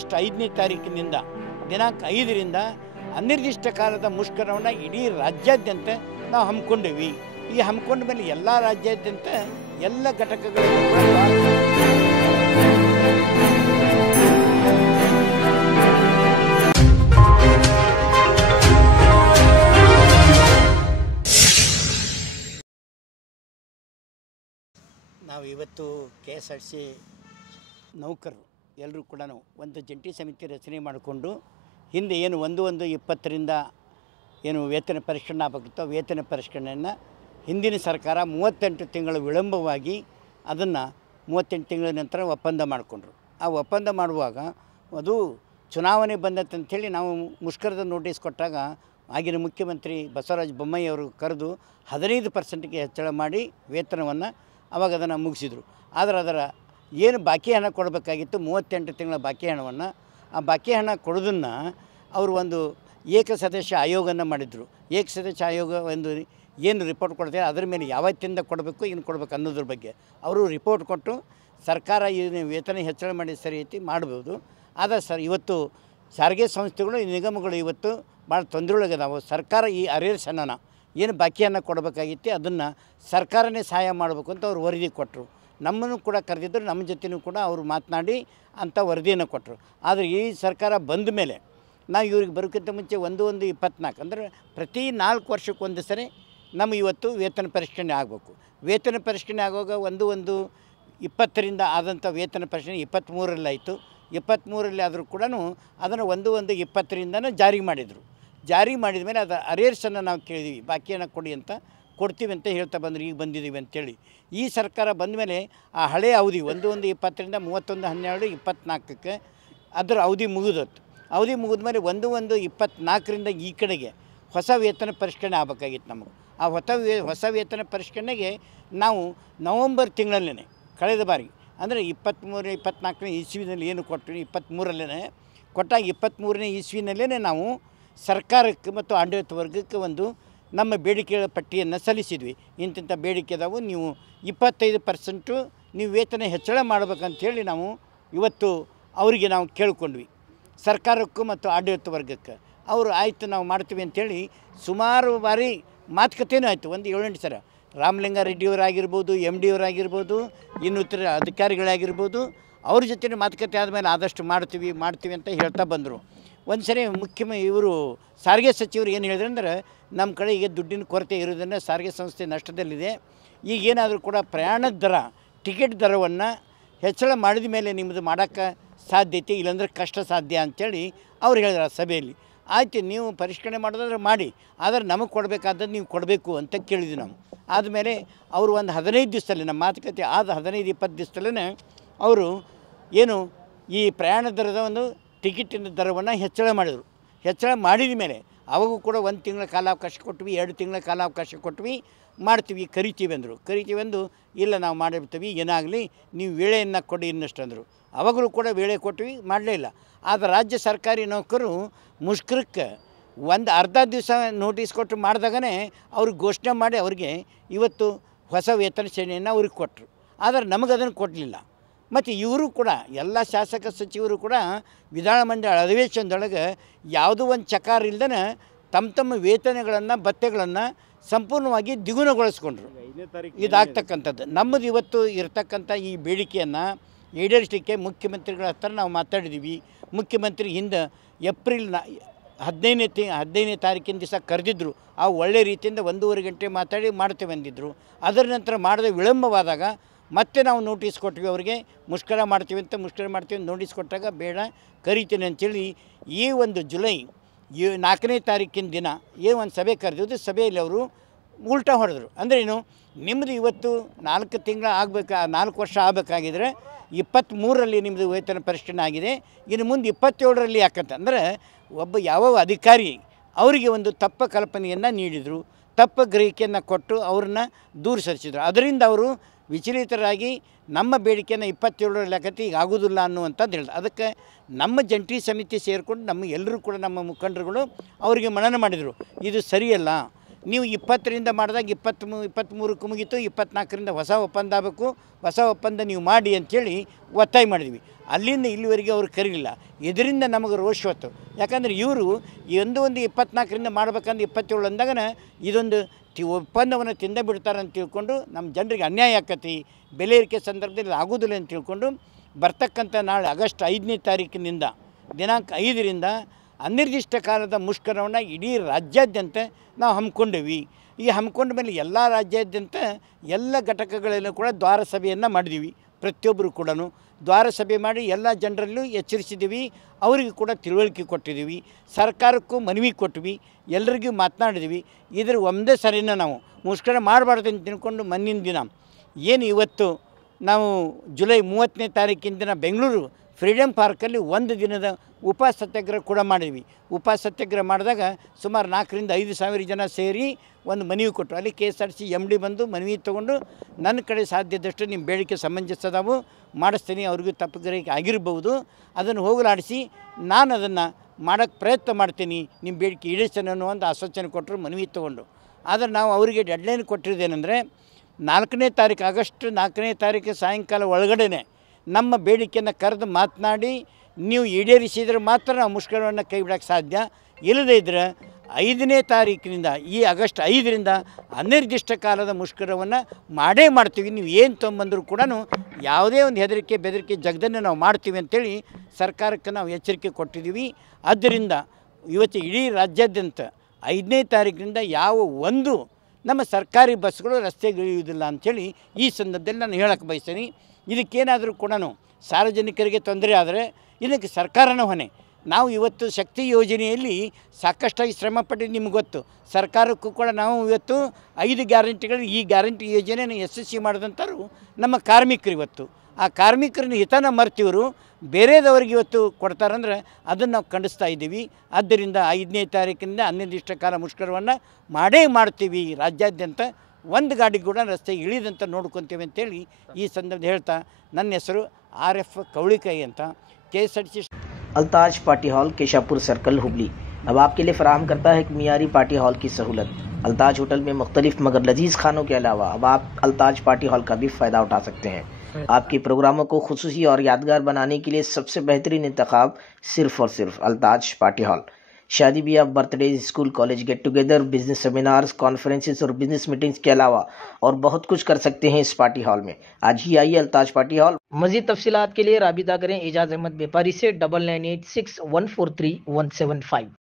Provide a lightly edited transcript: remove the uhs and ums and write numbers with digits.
August 5ನೇ ತಾರೀಕಿನಿಂದ ದಿನಾಂಕ 5ರಿಂದ ಅನಿರ್ದಿಷ್ಟ ಕಾಲದ ಮುಷ್ಕರವನ್ನು ಇಡೀ ರಾಜ್ಯಾದ್ಯಂತ ನಾವು ಹಮ್ಮಿಕೊಂಡೇವಿ. ಈ ಹಮ್ಮಿಕೊಂಡ ಮೇಲೆ ಎಲ್ಲ ರಾಜ್ಯಾದ್ಯಂತ ಎಲ್ಲ ಘಟಕಗಳು ನಾವು ಇವತ್ತು KSRTC ನೌಕರರು ಎಲ್ಲರೂ ಕೂಡ ಒಂದು ಜಂಟಿ ಸಮಿತಿ ರಚನೆ ಮಾಡಿಕೊಂಡು ಹಿಂದೆ ಏನು 1/1/20ರಿಂದ ಏನು ವೇತನ ಪರಿಷ್ಕರಣೆ ಆಗಬೇಕಿತ್ತೋ ವೇತನ ಪರಿಷ್ಕರಣೆಯನ್ನು ಹಿಂದಿನ ಸರ್ಕಾರ 38 ತಿಂಗಳು ವಿಳಂಬವಾಗಿ ಅದನ್ನು 38 ತಿಂಗಳ ನಂತರ ಒಪ್ಪಂದ ಮಾಡಿಕೊಂಡ್ರು. ಆ ಒಪ್ಪಂದ ಮಾಡುವಾಗ ಅದು ಚುನಾವಣೆ ಬಂದತ್ತಂಥೇಳಿ ನಾವು ಮುಷ್ಕರದ ನೋಟಿಸ್ ಕೊಟ್ಟಾಗ ಆಗಿನ ಮುಖ್ಯಮಂತ್ರಿ ಬಸವರಾಜ ಬೊಮ್ಮಾಯಿ ಅವರು ಕರೆದು 15%ಗೆ ಹೆಚ್ಚಳ ಮಾಡಿ ವೇತನವನ್ನು ಅವಾಗ ಅದನ್ನು ಮುಗಿಸಿದರು. ಆದರೆ ಅದರ ಏನು ಬಾಕಿ ಹಣ ಕೊಡಬೇಕಾಗಿತ್ತು 38 ತಿಂಗಳ ಬಾಕಿ ಹಣವನ್ನು, ಆ ಬಾಕಿ ಹಣ ಕೊಡೋದನ್ನು ಅವರು ಒಂದು ಏಕಸದಸ್ಯ ಆಯೋಗನ ಮಾಡಿದರು. ಏಕಸದಸ್ಯ ಆಯೋಗ ಒಂದು ಏನು ರಿಪೋರ್ಟ್ ಕೊಡ್ತಾರೆ ಅದರ ಮೇಲೆ ಯಾವತ್ತಿಂದ ಕೊಡಬೇಕು ಏನು ಕೊಡಬೇಕು ಅನ್ನೋದ್ರ ಬಗ್ಗೆ ಅವರು ರಿಪೋರ್ಟ್ ಕೊಟ್ಟು ಸರ್ಕಾರ ಏನು ವೇತನ ಹೆಚ್ಚಳ ಮಾಡಿ ಸರಿ ಐತಿ ಮಾಡ್ಬೋದು. ಆದರೆ ಸರ್ ಇವತ್ತು ಸಾರಿಗೆ ಸಂಸ್ಥೆಗಳು ನಿಗಮಗಳು ಇವತ್ತು ಭಾಳ ತೊಂದರೆಯೊಳಗದಾವೆ. ಸರ್ಕಾರ ಈ ಅರಿಯರ್ಸ್ ಹಣನ ಏನು ಬಾಕಿ ಹಣ ಕೊಡಬೇಕಾಗಿತ್ತು ಅದನ್ನು ಸರ್ಕಾರನೇ ಸಹಾಯ ಮಾಡಬೇಕು ಅಂತ ಅವ್ರು ವರದಿ ಕೊಟ್ಟರು. ನಮ್ಮನ್ನು ಕೂಡ ಕರೆದಿದ್ದರು, ನಮ್ಮ ಜೊತೆನೂ ಕೂಡ ಅವರು ಮಾತನಾಡಿ ಅಂಥ ವರದಿಯನ್ನು ಕೊಟ್ಟರು. ಆದರೆ ಈ ಸರ್ಕಾರ ಬಂದ ಮೇಲೆ ನಾವು ಇವ್ರಿಗೆ ಬರೋಕ್ಕಿಂತ ಮುಂಚೆ 1/1/24 ಅಂದರೆ ಪ್ರತಿ 4 ವರ್ಷಕ್ಕೊಂದು ಸರಿ ನಮ್ಮ ಇವತ್ತು ವೇತನ ಪರಿಷ್ಕರಣೆ ಆಗಬೇಕು. ವೇತನ ಪರಿಷ್ಕರಣೆ ಆಗುವಾಗ 1/1/20ರಿಂದ ಆದಂಥ ವೇತನ ಪರಿಷ್ಕರಣೆ 23ರಲ್ಲಿ ಆಯಿತು. 23ರಲ್ಲಿ ಆದರೂ ಕೂಡ ಅದನ್ನು 1/1/20ರಿಂದನೇ ಜಾರಿ ಮಾಡಿದರು. ಜಾರಿ ಮಾಡಿದ ಮೇಲೆ ಅದು ಅರಿಯರ್ಸನ್ನು ನಾವು ಕೇಳಿದ್ವಿ, ಬಾಕಿಯನ್ನು ಕೊಡಿ ಅಂತ ಕೊಡ್ತೀವಿ ಅಂತ ಹೇಳ್ತಾ ಬಂದರು. ಈಗ ಬಂದಿದ್ದೀವಿ ಅಂತೇಳಿ ಈ ಸರ್ಕಾರ ಬಂದ ಮೇಲೆ ಆ ಹಳೆಯ ಅವಧಿ 1/1/20ರಿಂದ 31/12/24ಕ್ಕೆ ಅದರ ಅವಧಿ ಮುಗಿದತ್ತು. ಅವಧಿ ಮುಗಿದ ಮೇಲೆ 1/1/24ರಿಂದ ಈ ಕಡೆಗೆ ಹೊಸ ವೇತನ ಪರಿಷ್ಕರಣೆ ಆಗಬೇಕಾಗಿತ್ತು ನಮಗೆ. ಆ ಹೊಸ ವೇತನ ಪರಿಷ್ಕರಣೆಗೆ ನಾವು ನವಂಬರ್ ತಿಂಗಳಲ್ಲೇ ಕಳೆದ ಬಾರಿ ಅಂದರೆ 23-24ನೇ ಇಸ್ವಿನಲ್ಲಿ ಏನು ಕೊಟ್ಟರು 23ರಲ್ಲೇ ಕೊಟ್ಟಾಗ 23ನೇ ಇಸ್ವಿನಲ್ಲೇ ನಾವು ಸರ್ಕಾರಕ್ಕೆ ಮತ್ತು ಆಡಳಿತ ವರ್ಗಕ್ಕೆ ಒಂದು ನಮ್ಮ ಬೇಡಿಕೆಗಳ ಪಟ್ಟಿಯನ್ನು ಸಲ್ಲಿಸಿದ್ವಿ. ಇಂತಿಂಥ ಬೇಡಿಕೆ ಅದಾವು, ನೀವು 25% ನೀವು ವೇತನ ಹೆಚ್ಚಳ ಮಾಡಬೇಕಂಥೇಳಿ ನಾವು ಇವತ್ತು ಅವರಿಗೆ ನಾವು ಕೇಳ್ಕೊಂಡ್ವಿ, ಸರ್ಕಾರಕ್ಕೂ ಮತ್ತು ಆಡಳಿತ ವರ್ಗಕ್ಕೆ. ಅವರು ಆಯಿತು ನಾವು ಮಾಡ್ತೀವಿ ಅಂಥೇಳಿ ಸುಮಾರು ಬಾರಿ ಮಾತುಕತೆಯೂ ಆಯಿತು. ಒಂದು 7-8 ಸಲ ರಾಮಲಿಂಗಾರೆಡ್ಡಿಯವರಾಗಿರ್ಬೋದು, MD ಅವರಾಗಿರ್ಬೋದು, ಇನ್ನಿತರ ಅಧಿಕಾರಿಗಳಾಗಿರ್ಬೋದು, ಅವ್ರ ಜೊತೆ ಮಾತುಕತೆ ಆದಮೇಲೆ ಆದಷ್ಟು ಮಾಡ್ತೀವಿ ಅಂತ ಹೇಳ್ತಾ ಬಂದರು. ಒಂದು ಸರಿ ಇವರು ಸಾರಿಗೆ ಸಚಿವರು ಏನು ಹೇಳಿದ್ರು ಅಂದರೆ ನಮ್ಮ ಕಡೆ ಈಗ ದುಡ್ಡಿನ ಕೊರತೆ ಇರೋದನ್ನು ಸಾರಿಗೆ ಸಂಸ್ಥೆ ನಷ್ಟದಲ್ಲಿದೆ, ಈಗೇನಾದರೂ ಕೂಡ ಪ್ರಯಾಣದ ದರ ಟಿಕೆಟ್ ದರವನ್ನು ಹೆಚ್ಚಳ ಮಾಡಿದ ಮೇಲೆ ನಿಮ್ಮದು ಮಾಡೋಕ್ಕೆ ಸಾಧ್ಯತೆ, ಇಲ್ಲಾಂದ್ರೆ ಕಷ್ಟ ಸಾಧ್ಯ ಅಂಥೇಳಿ ಅವ್ರು ಹೇಳಿದ್ರು ಆ ಸಭೆಯಲ್ಲಿ. ಆಯ್ತು ನೀವು ಪರಿಷ್ಕರಣೆ ಮಾಡೋದಾದ್ರೆ ಮಾಡಿ, ಆದರೆ ನಮಗೆ ಕೊಡಬೇಕಾದದ್ದು ನೀವು ಕೊಡಬೇಕು ಅಂತ ಕೇಳಿದ್ವಿ ನಾವು. ಆದಮೇಲೆ ಅವರು ಒಂದು 15 ದಿವಸದಲ್ಲಿ ನಮ್ಮ ಮಾತುಕತೆ ಆದ 15-20 ದಿವಸದಲ್ಲೇ ಅವರು ಏನು ಈ ಪ್ರಯಾಣ ದರದ ಒಂದು ಟಿಕೆಟಿನ ದರವನ್ನು ಹೆಚ್ಚಳ ಮಾಡಿದರು. ಹೆಚ್ಚಳ ಮಾಡಿದ ಮೇಲೆ ಅವಾಗೂ ಕೂಡ 1 ತಿಂಗಳ ಕಾಲಾವಕಾಶ ಕೊಟ್ವಿ, 2 ತಿಂಗಳ ಕಾಲಾವಕಾಶ ಕೊಟ್ವಿ, ಮಾಡ್ತೀವಿ ಕರಿತೀವಿ ಅಂದರು. ಇಲ್ಲ ನಾವು ಮಾಡಿರ್ತೀವಿ, ಏನಾಗಲಿ ನೀವು ವೇಳೆಯನ್ನು ಕೊಡಿ ಇನ್ನಷ್ಟು ಅಂದರು. ಅವಾಗಲೂ ಕೂಡ ವೇಳೆ ಕೊಟ್ವಿ, ಮಾಡಲೇ ಇಲ್ಲ. ಆದರೆ ರಾಜ್ಯ ಸರ್ಕಾರಿ ನೌಕರರು ಮುಷ್ಕರಕ್ಕೆ ಒಂದು ಅರ್ಧ ದಿವಸ ನೋಟಿಸ್ ಕೊಟ್ಟು ಮಾಡಿದಾಗನೇ ಅವ್ರಿಗೆ ಘೋಷಣೆ ಮಾಡಿ ಅವ್ರಿಗೆ ಇವತ್ತು ಹೊಸ ವೇತನ ಶ್ರೇಣಿಯನ್ನು ಅವ್ರಿಗೆ ಕೊಟ್ಟರು. ಆದರೆ ನಮಗೆ ಅದನ್ನು ಕೊಡಲಿಲ್ಲ. ಮತ್ತು ಇವರು ಕೂಡ ಎಲ್ಲ ಶಾಸಕ ಸಚಿವರು ಕೂಡ ವಿಧಾನಮಂಡಲ ಅಧಿವೇಶನದೊಳಗೆ ಯಾವುದೋ ಒಂದು ಚಕಾರ ಇಲ್ದೇ ತಮ್ಮ ವೇತನಗಳನ್ನು ಭತ್ಯೆಗಳನ್ನು ಸಂಪೂರ್ಣವಾಗಿ ದ್ವಿಗುಣಗೊಳಿಸ್ಕೊಂಡ್ರು. ಇದಾಗ್ತಕ್ಕಂಥದ್ದು ನಮ್ಮದು ಇವತ್ತು ಇರತಕ್ಕಂಥ ಈ ಬೇಡಿಕೆಯನ್ನು ಈಡೇರಿಸಲಿಕ್ಕೆ ಮುಖ್ಯಮಂತ್ರಿಗಳ ಹತ್ರ ನಾವು ಮಾತಾಡಿದ್ದೀವಿ. ಮುಖ್ಯಮಂತ್ರಿ ಹಿಂದೆ ಏಪ್ರಿಲ್ 15ನೇ ತಾರೀಕಿನ ದಿವಸ ಕರೆದಿದ್ದರು. ಆ ಒಳ್ಳೆ ರೀತಿಯಿಂದ 1.5 ಗಂಟೆ ಮಾತಾಡಿ ಮಾಡ್ತೇವೆ ಅಂದಿದ್ದರು. ಅದರ ನಂತರ ಮಾಡದೆ ವಿಳಂಬವಾದಾಗ ಮತ್ತೆ ನಾವು ನೋಟಿಸ್ ಕೊಟ್ವಿ ಅವರಿಗೆ, ಮುಷ್ಕರ ಮಾಡ್ತೀವಿ ಅಂತ ನೋಟಿಸ್ ಕೊಟ್ಟಾಗ ಬೇಡ ಕರಿತೀನಿ ಅಂಥೇಳಿ ಈ ಒಂದು ಜುಲೈ 4ನೇ ತಾರೀಕಿನ ದಿನ ಒಂದು ಸಭೆ ಕರೆದಿದ್ದು. ಸಭೆಯಲ್ಲಿ ಅವರು ಉಲ್ಟಾ ಹೊಡೆದ್ರು. ಅಂದ್ರೇನು, ನಿಮ್ಮದು ಇವತ್ತು 4 ತಿಂಗಳು ಆಗಬೇಕು, 4 ವರ್ಷ ಆಗಬೇಕಾಗಿದ್ರೆ 23ರಲ್ಲಿ ನಿಮ್ಮದು ವೇತನ ಪರಿಷ್ಕರಣೆ ಆಗಿದೆ, ಇನ್ನು ಮುಂದೆ 27ರಲ್ಲಿ ಯಾಕಂತ ಅಂದರೆ ಯಾವ ಅಧಿಕಾರಿ ಅವರಿಗೆ ಒಂದು ತಪ್ಪ ಕಲ್ಪನೆಯನ್ನು ನೀಡಿದರು, ತಪ್ಪ ಗ್ರಹಿಕೆಯನ್ನು ಕೊಟ್ಟು ಅವ್ರನ್ನ ದೂರ ಸರಿಸಿದರು. ಅದರಿಂದ ಅವರು ವಿಚಲಿತರಾಗಿ ನಮ್ಮ ಬೇಡಿಕೆಯನ್ನು 27ರಲ್ಲಿ ಯಾಕಂತ ಈಗ ಆಗೋದಿಲ್ಲ ಅನ್ನುವಂಥದ್ದು ಹೇಳಿದ್ರು. ಅದಕ್ಕೆ ನಮ್ಮ ಜಂಟಿ ಸಮಿತಿ ಸೇರಿಕೊಂಡು ಎಲ್ಲರೂ ಕೂಡ ನಮ್ಮ ಮುಖಂಡರುಗಳು ಅವರಿಗೆ ಮನನ ಮಾಡಿದರು, ಇದು ಸರಿಯಲ್ಲ, ನೀವು 20ರಿಂದ ಮಾಡಿದಾಗ 23ಕ್ಕೆ ಮುಗೀತು, 24ರಿಂದ ಹೊಸ ಒಪ್ಪಂದ ಆಗಬೇಕು, ಹೊಸ ಒಪ್ಪಂದ ನೀವು ಮಾಡಿ ಅಂಥೇಳಿ ಒತ್ತಾಯ ಮಾಡಿದ್ವಿ. ಅಲ್ಲಿಂದ ಇಲ್ಲಿವರೆಗೆ ಅವ್ರು ಕರೀಲಿಲ್ಲ. ಇದರಿಂದ ನಮಗೆ ರೋಷ ಹೊತ್ತು. ಯಾಕಂದರೆ ಇವರು ಒಂದು 24ರಿಂದ ಮಾಡ್ಬೇಕಂದ್ರೆ 27 ಅಂದಾಗನ ಇದೊಂದು ಒಪ್ಪಂದವನ್ನು ತಿಂದ ಬಿಡ್ತಾರೆ ಅಂತ ತಿಳ್ಕೊಂಡು ನಮ್ಮ ಜನರಿಗೆ ಅನ್ಯಾಯ ಆಕತಿ, ಬೆಲೆ ಏರಿಕೆ ಸಂದರ್ಭದಲ್ಲಿ ಆಗೋದಿಲ್ಲ ಅಂತ ತಿಳ್ಕೊಂಡು ಬರ್ತಕ್ಕಂಥ ನಾಳೆ ಆಗಸ್ಟ್ 5ನೇ ತಾರೀಕಿನಿಂದ ದಿನಾಂಕ 5ರಿಂದ ಅನಿರ್ದಿಷ್ಟ ಕಾಲದ ಮುಷ್ಕರವನ್ನು ಇಡೀ ರಾಜ್ಯಾದ್ಯಂತ ನಾವು ಹಮ್ಮಿಕೊಂಡೇವಿ. ಈ ಹಮ್ಮಿಕೊಂಡ ಮೇಲೆ ಎಲ್ಲ ರಾಜ್ಯಾದ್ಯಂತ ಎಲ್ಲ ಘಟಕಗಳಲ್ಲೂ ಕೂಡ ದ್ವಾರ ಸಭೆಯನ್ನು ಮಾಡಿದ್ದೀವಿ. ಪ್ರತಿಯೊಬ್ಬರು ಕೂಡ ದ್ವಾರ ಸಭೆ ಮಾಡಿ ಎಲ್ಲ ಜನರಲ್ಲೂ ಎಚ್ಚರಿಸಿದ್ದೀವಿ. ಅವರಿಗೂ ಕೂಡ ತಿಳುವಳಿಕೆ ಕೊಟ್ಟಿದ್ದೀವಿ. ಸರ್ಕಾರಕ್ಕೂ ಮನವಿ ಕೊಟ್ವಿ, ಎಲ್ಲರಿಗೂ ಮಾತನಾಡಿದ್ವಿ. ಇದರ ಒಂದೇ ಸರಿನ ನಾವು ಮುಷ್ಕರ ಮಾಡಬಾರ್ದು ಅಂತ ತಿಳ್ಕೊಂಡು ಮುಂದಿನ ದಿನ ಏನು ಇವತ್ತು ನಾವು ಜುಲೈ 30ನೇ ತಾರೀಕಿನ ದಿನ ಬೆಂಗಳೂರು ಫ್ರೀಡಮ್ ಪಾರ್ಕಲ್ಲಿ 1 ದಿನದ ಉಪವಾಸ ಸತ್ಯಾಗ್ರಹ ಕೂಡ ಮಾಡಿದ್ವಿ. ಉಪವಾಸ ಸತ್ಯಾಗ್ರಹ ಮಾಡಿದಾಗ ಸುಮಾರು 4ರಿಂದ 5 ಸಾವಿರ ಜನ ಸೇರಿ ಒಂದು ಮನವಿ ಕೊಟ್ಟರು. ಅಲ್ಲಿ KSRTC MD ಬಂದು ಮನವಿ ತೊಗೊಂಡು ನನ್ನ ಕಡೆ ಸಾಧ್ಯದಷ್ಟು ನಿಮ್ಮ ಬೇಡಿಕೆ ಸಮಂಜಸದಾವು ಮಾಡಿಸ್ತೀನಿ, ಅವ್ರಿಗೂ ತಪ್ಪುಗಾರಿಕೆ ಆಗಿರ್ಬೋದು, ಅದನ್ನು ಹೋಗಲಾಡಿಸಿ ನಾನು ಅದನ್ನು ಮಾಡೋಕ್ಕೆ ಪ್ರಯತ್ನ ಮಾಡ್ತೀನಿ, ನಿಮ್ಮ ಬೇಡಿಕೆ ಈಡೇರಿಸ್ತೀನಿ ಅನ್ನೋ ಒಂದು ಆಶ್ವಾಸನೆ ಕೊಟ್ಟರು ಮನವಿ ತೊಗೊಂಡು. ಆದರೆ ನಾವು ಅವರಿಗೆ ಡೆಡ್ಲೈನ್ ಕೊಟ್ಟಿರೋದೇನೆಂದರೆ 4ನೇ ತಾರೀಕು ಆಗಸ್ಟ್ 4ನೇ ತಾರೀಕು ಸಾಯಂಕಾಲ ಒಳಗಡೆ ನಮ್ಮ ಬೇಡಿಕೆಯನ್ನು ಕರೆದು ಮಾತನಾಡಿ ನೀವು ಈಡೇರಿಸಿದರೆ ಮಾತ್ರ ನಾವು ಮುಷ್ಕರವನ್ನು ಕೈ ಬಿಡೋಕ್ಕೆ ಸಾಧ್ಯ. ಇಲ್ಲದೇ ಇದ್ದರೆ 5ನೇ ತಾರೀಕಿನಿಂದ ಈ ಆಗಸ್ಟ್ 5ರಿಂದ ಅನಿರ್ದಿಷ್ಟ ಕಾಲದ ಮುಷ್ಕರವನ್ನು ಮಾಡೇ ಮಾಡ್ತೀವಿ. ನೀವು ಏನು ತೊಗೊಂಬಂದರೂ ಕೂಡ ಯಾವುದೇ ಒಂದು ಹೆದರಿಕೆ ಬೆದರಿಕೆ ಜಗದನ್ನೇ ನಾವು ಮಾಡ್ತೀವಿ ಅಂತೇಳಿ ಸರ್ಕಾರಕ್ಕೆ ನಾವು ಎಚ್ಚರಿಕೆ ಕೊಟ್ಟಿದ್ದೀವಿ. ಆದ್ದರಿಂದ ಇವತ್ತು ಇಡೀ ರಾಜ್ಯಾದ್ಯಂತ 5ನೇ ತಾರೀಕಿನಿಂದ ಯಾವ ಒಂದು ನಮ್ಮ ಸರ್ಕಾರಿ ಬಸ್ಗಳು ರಸ್ತೆಗಿಳಿಯುವುದಿಲ್ಲ ಅಂಥೇಳಿ ಈ ಸಂದರ್ಭದಲ್ಲಿ ನಾನು ಹೇಳಕ್ಕೆ ಬಯಸ್ತೀನಿ. ಇದಕ್ಕೇನಾದರೂ ಕೂಡ ಸಾರ್ವಜನಿಕರಿಗೆ ತೊಂದರೆ ಆದರೆ ಇದಕ್ಕೆ ಸರ್ಕಾರನ ಹೊಣೆ. ನಾವು ಇವತ್ತು ಶಕ್ತಿ ಯೋಜನೆಯಲ್ಲಿ ಸಾಕಷ್ಟಾಗಿ ಶ್ರಮಪಟ್ಟಿದ್ದು ನಿಮ್ಗೆ ಗೊತ್ತು. ಸರ್ಕಾರಕ್ಕೂ ಕೂಡ ನಾವು ಇವತ್ತು 5 ಗ್ಯಾರಂಟಿಗಳು ಈ ಗ್ಯಾರಂಟಿ ಯೋಜನೆಯನ್ನು ಯಶಸ್ವಿ ಮಾಡಿದಂಥವ್ರು ನಮ್ಮ ಕಾರ್ಮಿಕರು. ಇವತ್ತು ಆ ಕಾರ್ಮಿಕರನ್ನ ಹಿತನ ಮರ್ತಿವರು ಬೇರೆದವ್ರಿಗೆ ಇವತ್ತು ಕೊಡ್ತಾರಂದ್ರೆ ಅದನ್ನು ನಾವು ಖಂಡಿಸ್ತಾ ಇದ್ದೀವಿ. ಆದ್ದರಿಂದ 5ನೇ ತಾರೀಕಿನಿಂದ ಅನಿರ್ದಿಷ್ಟ ಕಾಲ ಮುಷ್ಕರವನ್ನು ಮಾಡೇ ಮಾಡ್ತೀವಿ. ರಾಜ್ಯಾದ್ಯಂತ ಒಂದು ಗಾಡಿ ಕೂಡ ರಸ್ತೆಗೆ ಇಳಿದಂತ ನೋಡ್ಕೊತೀವಿ ಅಂತೇಳಿ ಈ ಸಂದರ್ಭ ಹೇಳ್ತಾ ನನ್ನ ಹೆಸರು RF ಕೌಳಿಕಾಯಿ ಅಂತ KSRTC Altaj party hall Keshapur circle Hubli अब आपके लिए फराहम करता है एक मियारी पार्टी हॉल की सहूलत। अल्ताज होटल में मुख्तलिफ मगर लजीज खानों के अलावा अब आप अल्ताज पार्टी हॉल का भी फ़ायदा उठा सकते हैं। आपके प्रोग्रामों को खुसूसी और यादगार बनाने के लिए सबसे बेहतरीन इंतखाब सिर्फ और सिर्फ अल्ताज पार्टी हॉल। शादी ब्याह, birthday, school college get together, business seminars, conferences और बिजनेस मीटिंग्स के अलावा और बहुत कुछ कर सकते हैं इस पार्टी हॉल में। आज ही आइए अल्ताज पार्टी हॉल। मजीद तफसीलात के लिए राबिता करें एजाज अहमद व्यापारी से 9986143175।